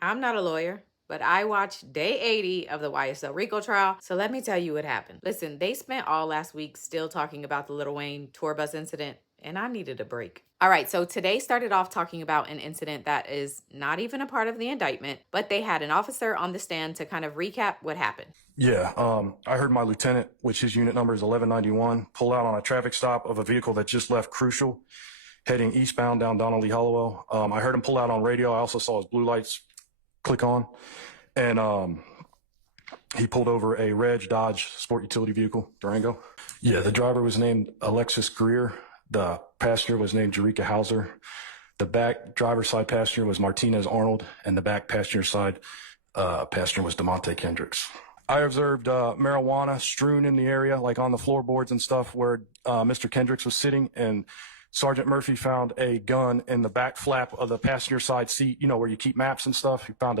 I'm not a lawyer, but I watched day 80 of the YSL RICO trial, so let me tell you what happened. Listen, they spent all last week still talking about the Lil Wayne tour bus incident, and I needed a break. All right, so today started off talking about an incident that is not even a part of the indictment, but they had an officer on the stand to kind of recap what happened. Yeah, I heard my lieutenant, which his unit number is 1191, pull out on a traffic stop of a vehicle that just left Crucial, heading eastbound down Donnelly Hollowell. I heard him pull out on radio. I also saw his blue lights click on, and he pulled over a red Dodge Sport Utility Vehicle, Durango. Yeah, the driver was named Alexis Greer. The passenger was named Jerika Hauser. The back driver's side passenger was Martinez Arnold, and the back passenger side passenger was Deamonte Kendrick. I observed marijuana strewn in the area, like on the floorboards and stuff where Mr. Kendricks was sitting, and Sergeant Murphy found a gun in the back flap of the passenger side seat, you know, where you keep maps and stuff. He found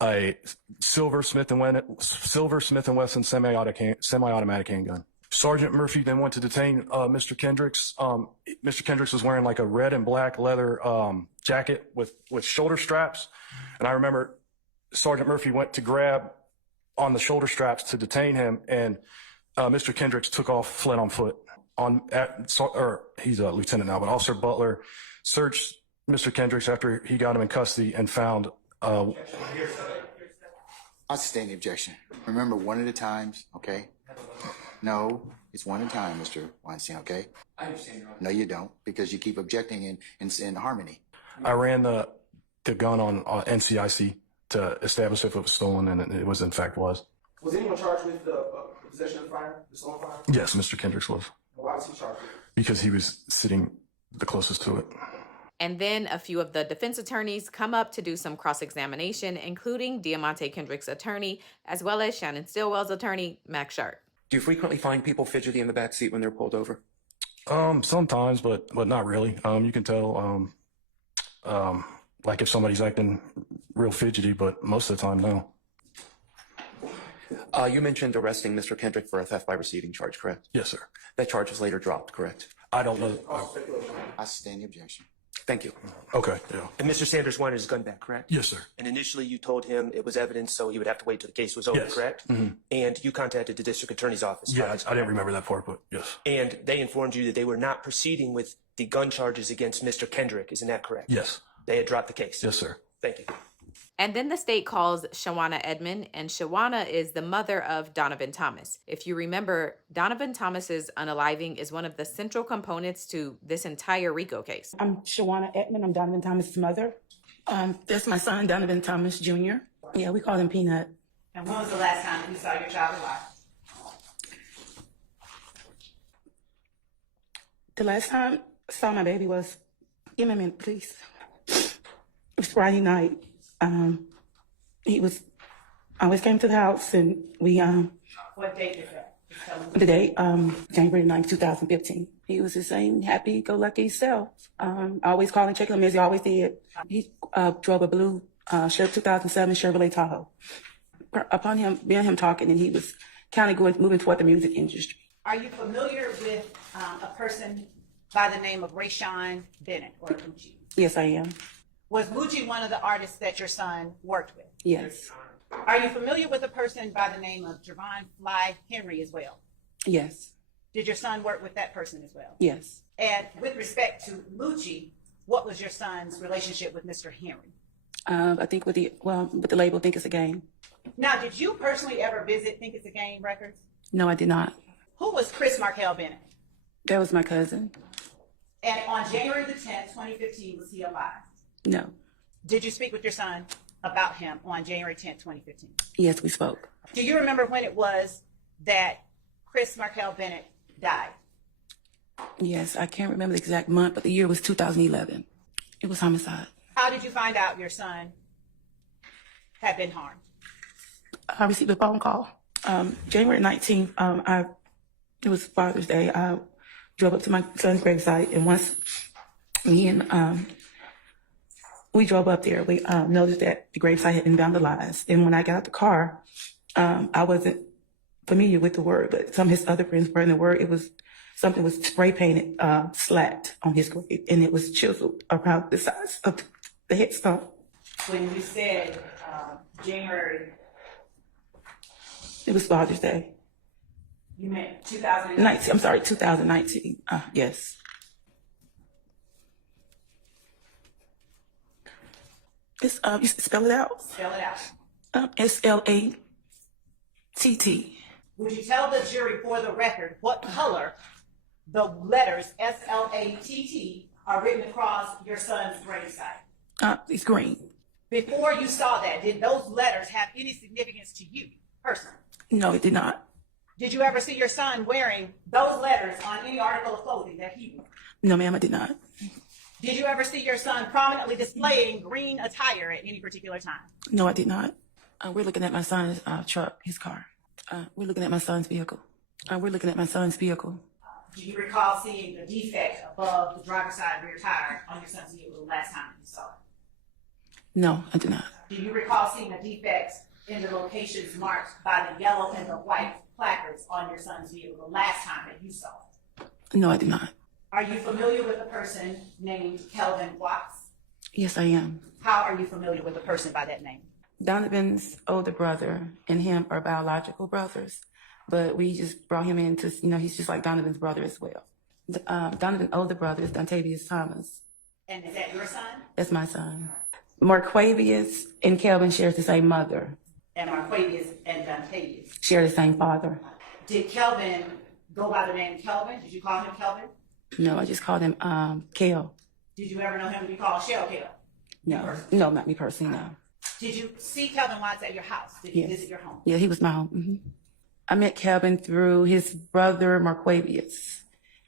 a silver Smith & Wesson semi-automatic handgun. Sergeant Murphy then went to detain Mr. Kendricks. Mr. Kendricks was wearing like a red and black leather jacket with shoulder straps, and I remember Sergeant Murphy went to grab on the shoulder straps to detain him, and Mr. Kendricks took off, fled on foot. He's a lieutenant now, but Officer Butler searched Mr. Kendricks after he got him in custody and found. I sustain the objection. Remember, one at a time, okay? No, it's one at a time, Mr. Weinstein, okay? I understand, Your Honor. No, you don't, because you keep objecting in harmony. I ran the gun on NCIC to establish if it was stolen, and it was in fact was. Was anyone charged with the possession of the fire, the stolen fire? Yes, Mr. Kendricks was. Why was he charged with it? Because he was sitting the closest to it. And then a few of the defense attorneys come up to do some cross-examination, including Deamonte Kendrick's attorney, as well as Shannon Stillwell's attorney, Max Sharp. Do you frequently find people fidgety in the back seat when they're pulled over? Sometimes, but not really. You can tell, like if somebody's acting real fidgety, but most of the time, no. You mentioned arresting Mr. Kendrick for a theft by receiving charge, correct? Yes, sir. That charge was later dropped, correct? I don't know. I sustain the objection. Thank you. Okay, yeah. And Mr. Sanders wanted his gun back, correct? Yes, sir. And initially you told him it was evidence, so he would have to wait till the case was over, Yes. correct? Mm-hmm. And you contacted the district attorney's office. Yeah, I didn't remember that part, but yes. And they informed you that they were not proceeding with the gun charges against Mr. Kendrick. Isn't that correct? Yes. They had dropped the case. Yes, sir. Thank you. And then the state calls Shawanna Edmond, and Shawanna is the mother of Donovan Thomas. If you remember, Donovan Thomas's unaliving is one of the central components to this entire RICO case. I'm Shawanna Edmond. I'm Donovan Thomas' mother. That's my son, Donovan Thomas Jr. Yeah, we call him Peanut. And when was the last time you saw your child alive? The last time I saw my baby was, give me a minute, please. It was Friday night. He was, always came to the house, and we, What date is that? Just tell me. the date, January 9th, 2015. He was the same happy-go-lucky self. Always calling, checking him as he always did. He drove a blue 2007 Chevrolet Tahoe. Upon him talking, and he was kind of moving toward the music industry. Are you familiar with a person by the name of Rayshawn Bennett or Gucci? Yes, I am. Was Gucci one of the artists that your son worked with? Yes. Are you familiar with a person by the name of Javon Fly Henry as well? Yes. Did your son work with that person as well? Yes. And with respect to Gucci, what was your son's relationship with Mr. Henry? I think with the label Think It's a Game. Now, did you personally ever visit Think It's a Game Records? No, I did not. Who was Chris Markel Bennett? That was my cousin. And on January the 10th, 2015, was he alive? No. Did you speak with your son about him on January 10th, 2015? Yes, we spoke. Do you remember when it was that Chris Markel Bennett died? Yes, I can't remember the exact month, but the year was 2011. It was homicide. How did you find out your son had been harmed? I received a phone call. January 19th, it was Father's Day. I drove up to my son's gravesite, and once me and we drove up there, we noticed that the gravesite had been vandalized. And when I got out the car, I wasn't familiar with the word, but some of his other friends were in the word. It was something was spray painted, slapped on his grave, and it was chiseled around the size of the headstone. When you said January, It was Father's Day. you meant 2019? I'm sorry, 2019. Yes. It's, you spell it out? Spell it out. SLATT. Would you tell the jury for the record what color the letters SLATT are written across your son's gravesite? It's green. Before you saw that, did those letters have any significance to you personally? No, it did not. Did you ever see your son wearing those letters on any article of clothing that he wore? No, ma'am, I did not. Did you ever see your son prominently displaying green attire at any particular time? No, I did not. We're looking at my son's truck, his car. We're looking at my son's vehicle. We're looking at my son's vehicle. Do you recall seeing the defect above the driver's side rear tire on your son's vehicle the last time you saw it? No, I did not. Do you recall seeing the defects in the locations marked by the yellow and the white placards on your son's vehicle the last time that you saw it? No, I did not. Are you familiar with a person named Kelvin Watts? Yes, I am. How are you familiar with a person by that name? Donovan's older brother and him are biological brothers, but we just brought him in to, he's just like Donovan's brother as well. Donovan's older brother is Donovan Thomas. And is that your son? That's my son. Marquavius and Kelvin shares the same mother. And Marquavius and Dontavius share the same father. Did Kelvin go by the name Kelvin? Did you call him Kelvin? No, I just called him Kel. Did you ever know him to be called Shell Kel? No, not me personally, no. Did you see Kelvin Watts at your house? Did he visit your home? Yeah, he was my home. Mm-hmm. I met Kelvin through his brother, Marquavius.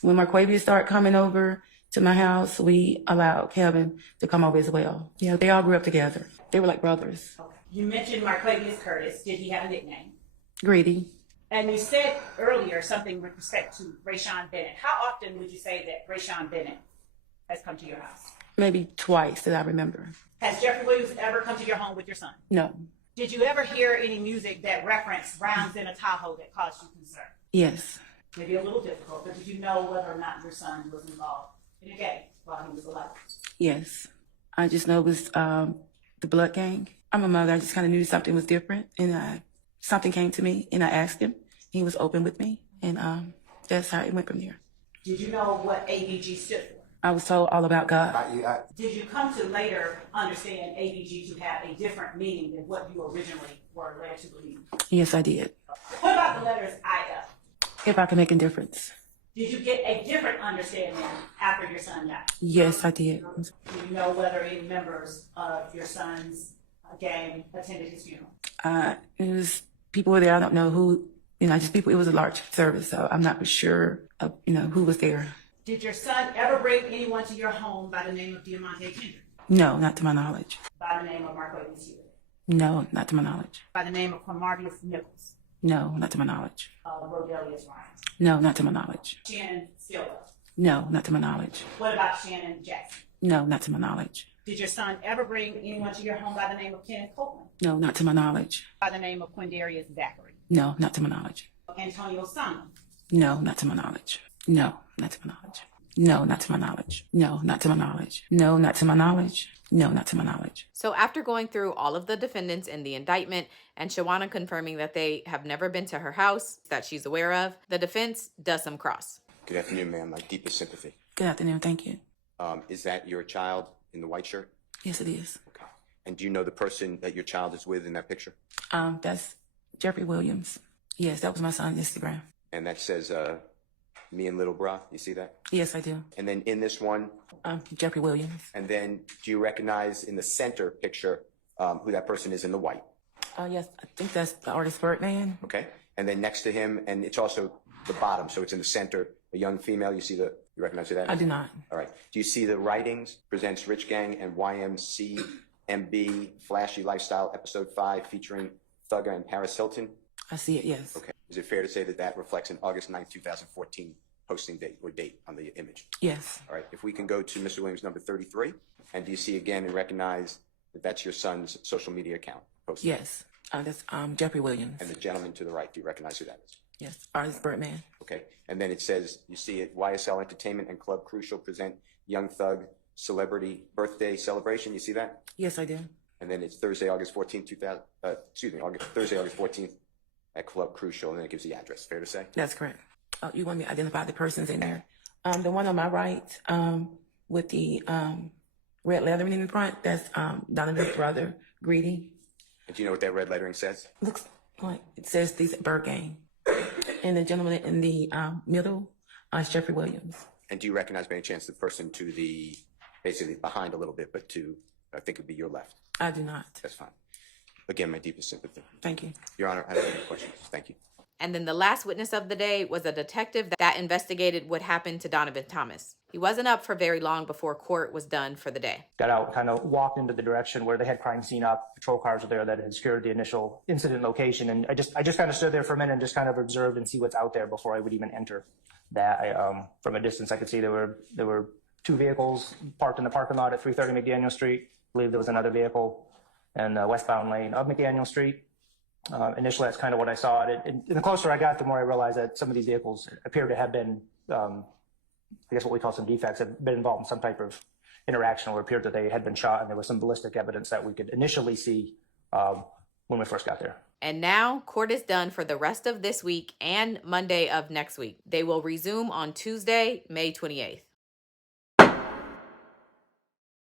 When Marquavius started coming over to my house, we allowed Kelvin to come over as well. Yeah, they all grew up together. They were like brothers. Okay. You mentioned Marquavius Curtis. Did he have a nickname? Greedy. And you said earlier something with respect to Rayshawn Bennett. How often would you say that Rayshawn Bennett has come to your house? Maybe twice that I remember. Has Jeffrey Williams ever come to your home with your son? No. Did you ever hear any music that referenced rounds in a Tahoe that caused you concern? Yes. Maybe a little difficult, but did you know whether or not your son was involved in a gang while he was alive? Yes. I just know it was the blood gang. I'm a mother. I just kind of knew something was different, and something came to me, and I asked him. He was open with me, and that's how it went from there. Did you know what ABG stood for? I was told all about God. Did you come to later understand ABG to have a different meaning than what you originally were led to believe? Yes, I did. What about the letters IF? If I can make a difference. Did you get a different understanding after your son died? Yes, I did. Do you know whether any members of your son's gang attended his funeral? It was people were there. I don't know who, just people. It was a large service, so I'm not sure of, who was there. Did your son ever bring anyone to your home by the name of Deamonte Kendrick? No, not to my knowledge. By the name of Marquavius Hewitt? No, not to my knowledge. By the name of Quamarvius Nichols? No, not to my knowledge. Rodelius Rhymes? No, not to my knowledge. Shannon Stillwell? No, not to my knowledge. What about Shannon Jackson? No, not to my knowledge. Did your son ever bring anyone to your home by the name of Kenneth Copeland? No, not to my knowledge. By the name of Quindarius Zachary? No, not to my knowledge. Antonio Simon? No, not to my knowledge. No, not to my knowledge. No, not to my knowledge. No, not to my knowledge. No, not to my knowledge. No, not to my knowledge. So after going through all of the defendants in the indictment and Shawanna confirming that they have never been to her house that she's aware of, the defense does some cross. Good afternoon, ma'am. My deepest sympathy. Good afternoon. Thank you. Is that your child in the white shirt? Yes, it is. Okay. And do you know the person that your child is with in that picture? That's Jeffrey Williams. Yes, that was my son's Instagram. And that says, me and little bra. You see that? Yes, I do. And then in this one? Jeffrey Williams. And then do you recognize in the center picture who that person is in the white? Yes, I think that's the artist Birdman. Okay. And then next to him, and it's also the bottom, so it's in the center, a young female. You recognize who that is? I do not. All right. Do you see the writings? Presents Rich Gang and YMCMB Flashy Lifestyle Episode 5 featuring Thugger and Paris Hilton? I see it, yes. Okay. Is it fair to say that that reflects an August 9th, 2014 posting date or date on the image? Yes. All right. If we can go to Mr. Williams, number 33, and do you see again and recognize that that's your son's social media account posting? Yes. That's Jeffrey Williams. And the gentleman to the right, do you recognize who that is? Yes. Artist Birdman. Okay. And then it says, you see it, YSL Entertainment and Club Crucial present Young Thug Celebrity Birthday Celebration. You see that? Yes, I do. And then it's Thursday, August 14th, Thursday, August 14th at Club Crucial, and then it gives the address. Fair to say? That's correct. Oh, you want me to identify the persons in there? The one on my right, with the red lettering in the front, that's Donovan's brother, Greedy. And do you know what that red lettering says? Looks like it says these at Burgang. And the gentleman in the middle, Jeffrey Williams. And do you recognize by any chance the person to the, basically behind a little bit, but to, I think it would be your left? I do not. That's fine. Again, my deepest sympathy. Thank you. Your Honor, I don't have any questions. Thank you. And then the last witness of the day was a detective that investigated what happened to Donovan Thomas. He wasn't up for very long before court was done for the day. Got out, kind of walked into the direction where they had crime scene up. Patrol cars were there that had secured the initial incident location. And I just kind of stood there for a minute and just kind of observed and see what's out there before I would even enter that. From a distance, I could see there were two vehicles parked in the parking lot at 330 McDaniel Street. I believe there was another vehicle in the westbound lane of McDaniel Street. Initially, that's kind of what I saw. And the closer I got, the more I realized that some of these vehicles appear to have been, I guess what we call some defects, have been involved in some type of interaction, or appeared that they had been shot, and there was some ballistic evidence that we could initially see when we first got there. And now court is done for the rest of this week and Monday of next week. They will resume on Tuesday, May 28th.